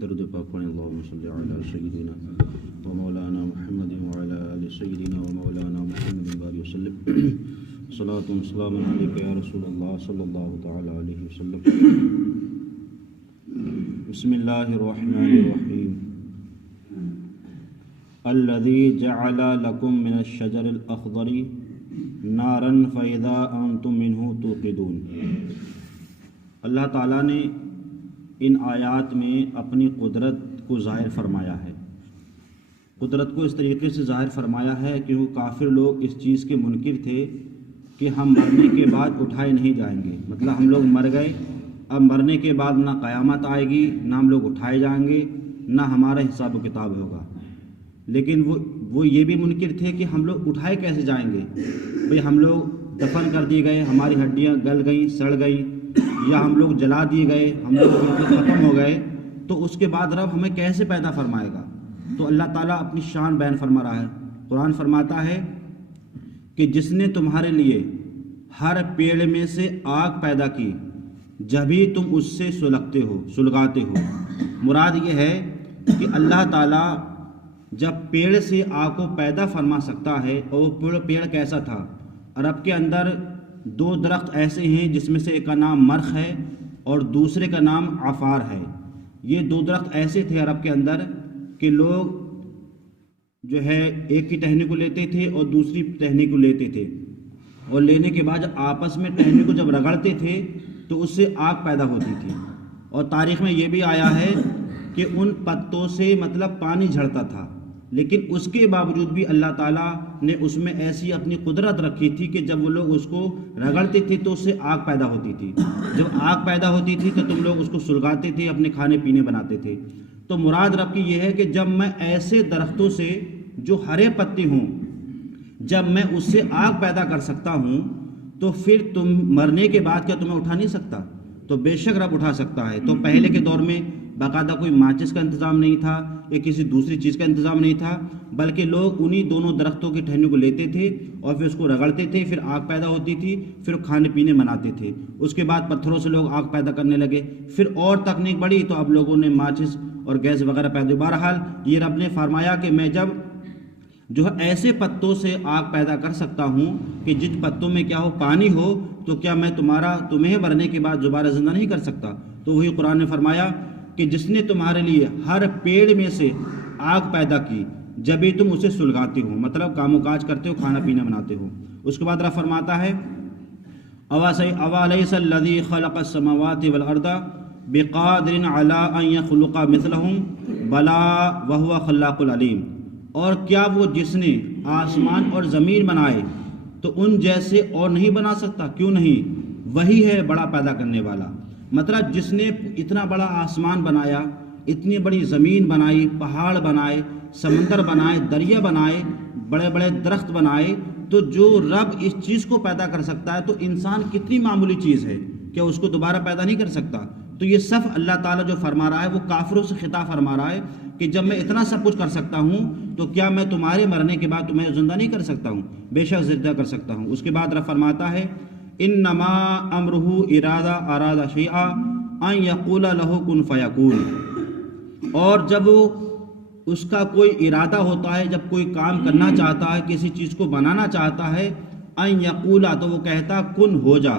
درود پاک پڑھیں اللہم صلی علی سیدنا و مولانا محمد وعلی آل سیدنا و مولانا محمد بارک وسلم صلاۃ و سلام علیک یا رسول اللہ صلی اللہ تعالی علیہ وسلم۔ بسم اللہ الرحمن الرحیم۔ الذی جعل لکم من الشجر الاخضر نارا فاذا انتم منہ توقدون۔ اللہ تعالیٰ نے ان آیات میں اپنی قدرت کو ظاہر فرمایا ہے۔ قدرت کو اس طریقے سے ظاہر فرمایا ہے کہ وہ کافر لوگ اس چیز کے منکر تھے کہ ہم مرنے کے بعد اٹھائے نہیں جائیں گے، مطلب ہم لوگ مر گئے، اب مرنے کے بعد نہ قیامت آئے گی، نہ ہم لوگ اٹھائے جائیں گے، نہ ہمارا حساب و کتاب ہوگا۔ لیکن وہ یہ بھی منکر تھے کہ ہم لوگ اٹھائے کیسے جائیں گے، بھئی ہم لوگ دفن کر دیے گئے، ہماری ہڈیاں گل گئیں، سڑ گئیں، یا ہم لوگ جلا دیے گئے، ہم لوگ بالکل ختم ہو گئے، تو اس کے بعد رب ہمیں کیسے پیدا فرمائے گا؟ تو اللہ تعالیٰ اپنی شان بیان فرما رہا ہے۔ قرآن فرماتا ہے کہ جس نے تمہارے لیے ہر پیڑ میں سے آگ پیدا کی جبھی تم اس سے سلگاتے ہو۔ مراد یہ ہے کہ اللہ تعالیٰ جب پیڑ سے آگ کو پیدا فرما سکتا ہے، اور وہ پیڑ کیسا تھا؟ عرب کے اندر دو درخت ایسے ہیں جس میں سے ایک کا نام مرخ ہے اور دوسرے کا نام عفار ہے۔ یہ دو درخت ایسے تھے عرب کے اندر کہ لوگ جو ہے ایک کی ٹہنی کو لیتے تھے اور دوسری ٹہنی کو لیتے تھے، اور لینے کے بعد آپس میں ٹہنی کو جب رگڑتے تھے تو اس سے آگ پیدا ہوتی تھی۔ اور تاریخ میں یہ بھی آیا ہے کہ ان پتوں سے مطلب پانی جھڑتا تھا، لیکن اس کے باوجود بھی اللہ تعالیٰ نے اس میں ایسی اپنی قدرت رکھی تھی کہ جب وہ لوگ اس کو رگڑتے تھے تو اس سے آگ پیدا ہوتی تھی۔ جب آگ پیدا ہوتی تھی تو تم لوگ اس کو سلگاتے تھے، اپنے کھانے پینے بناتے تھے۔ تو مراد رب کی یہ ہے کہ جب میں ایسے درختوں سے جو ہرے پتے ہوں، جب میں اس سے آگ پیدا کر سکتا ہوں تو پھر تم مرنے کے بعد کیا تمہیں اٹھا نہیں سکتا؟ تو بے شک رب اٹھا سکتا ہے۔ تو پہلے کے دور میں باقاعدہ کوئی ماچس کا انتظام نہیں تھا یا کسی دوسری چیز کا انتظام نہیں تھا، بلکہ لوگ انہی دونوں درختوں کی ٹہنیوں کو لیتے تھے اور پھر اس کو رگڑتے تھے، پھر آگ پیدا ہوتی تھی، پھر کھانے پینے بناتے تھے۔ اس کے بعد پتھروں سے لوگ آگ پیدا کرنے لگے، پھر اور تکنیک بڑھی تو اب لوگوں نے ماچس اور گیس وغیرہ پیدا ہوئی۔ بہرحال یہ رب نے فرمایا کہ میں جب جو ہے ایسے پتوں سے آگ پیدا کر سکتا ہوں کہ جن پتوں میں کیا ہو، پانی ہو، تو کیا میں تمہیں مرنے کے بعد دوبارہ زندہ نہیں کر سکتا؟ تو وہی قرآن نے فرمایا کہ جس نے تمہارے لیے ہر پیڑ میں سے آگ پیدا کی جبھی تم اسے سلگاتے ہو، مطلب کام و کاج کرتے ہو، کھانا پینا بناتے ہو۔ اس کے بعد رب فرماتا ہے اَوَلَيْسَ الَّذِي خَلَقَ السَّمَاوَاتِ وَالْأَرْضَ بِقَادِرٍ عَلَىٰ أَن يَخْلُقَ مِثْلَهُم بَلَىٰ وَهُوَ خَلَّاقُ الْعَلِيمُ۔ اور کیا وہ جس نے آسمان اور زمین بنائے تو ان جیسے اور نہیں بنا سکتا؟ کیوں نہیں؟ وہی ہے بڑا پیدا کرنے والا۔ مطلب جس نے اتنا بڑا آسمان بنایا، اتنی بڑی زمین بنائی، پہاڑ بنائے، سمندر بنائے، دریا بنائے، بڑے بڑے درخت بنائے، تو جو رب اس چیز کو پیدا کر سکتا ہے تو انسان کتنی معمولی چیز ہے، کیا اس کو دوبارہ پیدا نہیں کر سکتا؟ تو یہ صف اللہ تعالیٰ جو فرما رہا ہے وہ کافروں سے خطاب فرما رہا ہے کہ جب میں اتنا سب کچھ کر سکتا ہوں تو کیا میں تمہارے مرنے کے بعد تمہیں زندہ نہیں کر سکتا ہوں؟ بے شک زندہ کر سکتا ہوں۔ اس کے بعد رب فرماتا ہے انما امرہ اراد شیئا ان یقول لہ کن فیکون۔ اور جب اس کا کوئی ارادہ ہوتا ہے، جب کوئی کام کرنا چاہتا ہے، کسی چیز کو بنانا چاہتا ہے، ان یقولا تو وہ کہتا کن ہو جا،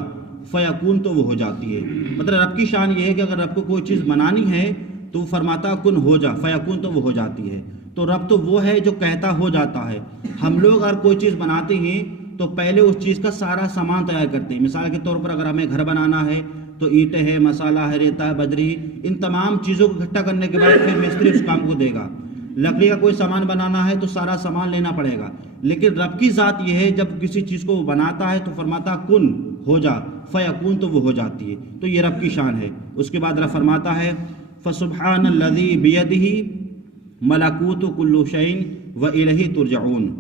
فیکون تو وہ ہو جاتی ہے۔ مطلب رب کی شان یہ ہے کہ اگر رب کو کوئی چیز بنانی ہے تو وہ فرماتا کن ہو جا، فیکون تو وہ ہو جاتی ہے۔ تو رب تو وہ ہے جو کہتا ہو جاتا ہے۔ ہم لوگ اگر کوئی چیز بناتے ہیں تو پہلے اس چیز کا سارا سامان تیار کرتے ہیں۔ مثال کے طور پر اگر ہمیں گھر بنانا ہے تو اینٹیں ہے، مسالہ ہے، ریتا ہے، بجری، ان تمام چیزوں کو اکٹھا کرنے کے بعد پھر مستری اس کام کو دے گا۔ لکڑی کا کوئی سامان بنانا ہے تو سارا سامان لینا پڑے گا، لیکن رب کی ذات یہ ہے جب کسی چیز کو وہ بناتا ہے تو فرماتا کن ہو جا، فیکون تو وہ ہو جاتی ہے۔ تو یہ رب کی شان ہے۔ اس کے بعد رب فرماتا ہے فسبحان الذی بیدہ ملکوت کل شیء وإلیہ ترجعون۔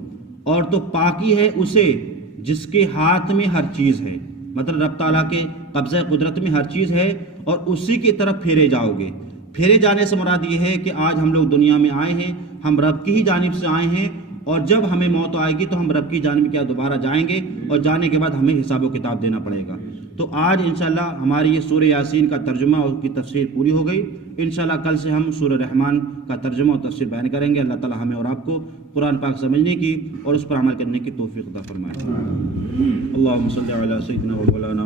اور تو پاکی ہے اسے جس کے ہاتھ میں ہر چیز ہے، مطلب رب تعالیٰ کے قبضہ قدرت میں ہر چیز ہے اور اسی کی طرف پھیرے جاؤ گے۔ پھیرے جانے سے مراد یہ ہے کہ آج ہم لوگ دنیا میں آئے ہیں، ہم رب کی ہی جانب سے آئے ہیں اور جب ہمیں موت آئے گی تو ہم رب کی جانب کیا دوبارہ جائیں گے، اور جانے کے بعد ہمیں حساب و کتاب دینا پڑے گا۔ تو آج انشاءاللہ ہماری یہ سورہ یاسین کا ترجمہ اور اس کی تفسیر پوری ہو گئی۔ انشاءاللہ کل سے ہم سورہ رحمان کا ترجمہ اور تفسیر بیان کریں گے۔ اللہ تعالی ہمیں اور آپ کو قرآن پاک سمجھنے کی اور اس پر عمل کرنے کی توفیق عطا فرمائے۔ اللہم صلی علی سیدنا و مولانا